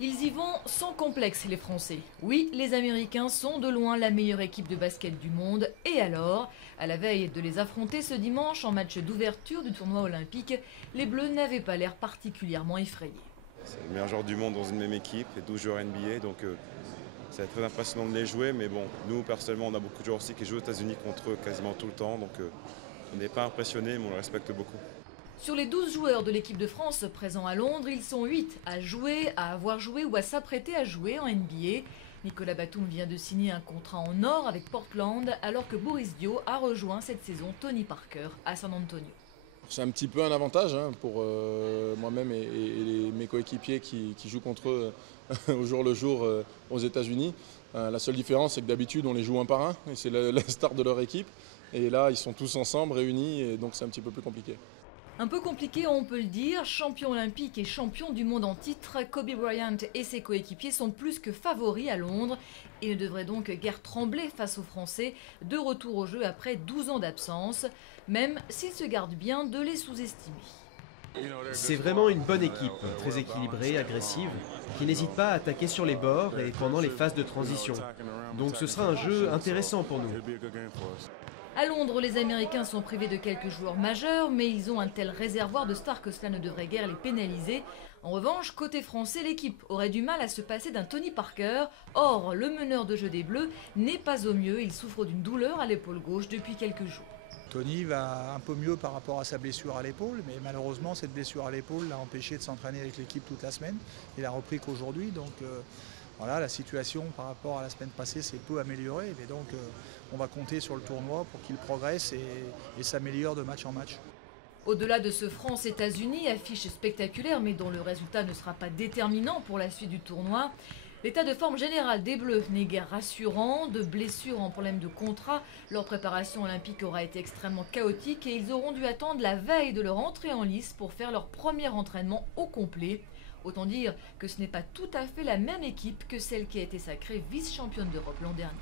Ils y vont sans complexe, les Français. Oui, les Américains sont de loin la meilleure équipe de basket du monde. Et alors, à la veille de les affronter ce dimanche en match d'ouverture du tournoi olympique, les Bleus n'avaient pas l'air particulièrement effrayés. C'est le meilleur joueur du monde dans une même équipe, et 12 joueurs NBA, donc ça va être très impressionnant de les jouer. Mais bon, nous personnellement, on a beaucoup de joueurs aussi qui jouent aux États-Unis contre eux quasiment tout le temps, donc on n'est pas impressionné, mais on le respecte beaucoup. Sur les 12 joueurs de l'équipe de France présents à Londres, ils sont 8 à jouer, à avoir joué ou à s'apprêter à jouer en NBA. Nicolas Batum vient de signer un contrat en or avec Portland, alors que Boris Dio a rejoint cette saison Tony Parker à San Antonio. C'est un petit peu un avantage pour moi-même et mes coéquipiers qui jouent contre eux au jour le jour aux États-Unis. La seule différence, c'est que d'habitude, on les joue un par un, et c'est la star de leur équipe. Et là, ils sont tous ensemble, réunis, et donc c'est un petit peu plus compliqué. Un peu compliqué, on peut le dire. Champion olympique et champion du monde en titre, Kobe Bryant et ses coéquipiers sont plus que favoris à Londres et ne devraient donc guère trembler face aux Français, de retour au jeu après 12 ans d'absence, même s'ils se gardent bien de les sous-estimer. C'est vraiment une bonne équipe, très équilibrée, agressive, qui n'hésite pas à attaquer sur les bords et pendant les phases de transition. Donc ce sera un jeu intéressant pour nous. À Londres, les Américains sont privés de quelques joueurs majeurs, mais ils ont un tel réservoir de stars que cela ne devrait guère les pénaliser. En revanche, côté français, l'équipe aurait du mal à se passer d'un Tony Parker. Or, le meneur de jeu des Bleus n'est pas au mieux, il souffre d'une douleur à l'épaule gauche depuis quelques jours. Tony va un peu mieux par rapport à sa blessure à l'épaule, mais malheureusement cette blessure à l'épaule l'a empêché de s'entraîner avec l'équipe toute la semaine. Il a repris qu'aujourd'hui, donc voilà, la situation par rapport à la semaine passée s'est peu améliorée, mais donc on va compter sur le tournoi pour qu'il progresse et s'améliore de match en match. Au-delà de ce France-États-Unis, affiche spectaculaire mais dont le résultat ne sera pas déterminant pour la suite du tournoi, l'état de forme général des Bleus n'est guère rassurant. De blessures en problème de contrat, leur préparation olympique aura été extrêmement chaotique et ils auront dû attendre la veille de leur entrée en lice pour faire leur premier entraînement au complet. Autant dire que ce n'est pas tout à fait la même équipe que celle qui a été sacrée vice-championne d'Europe l'an dernier.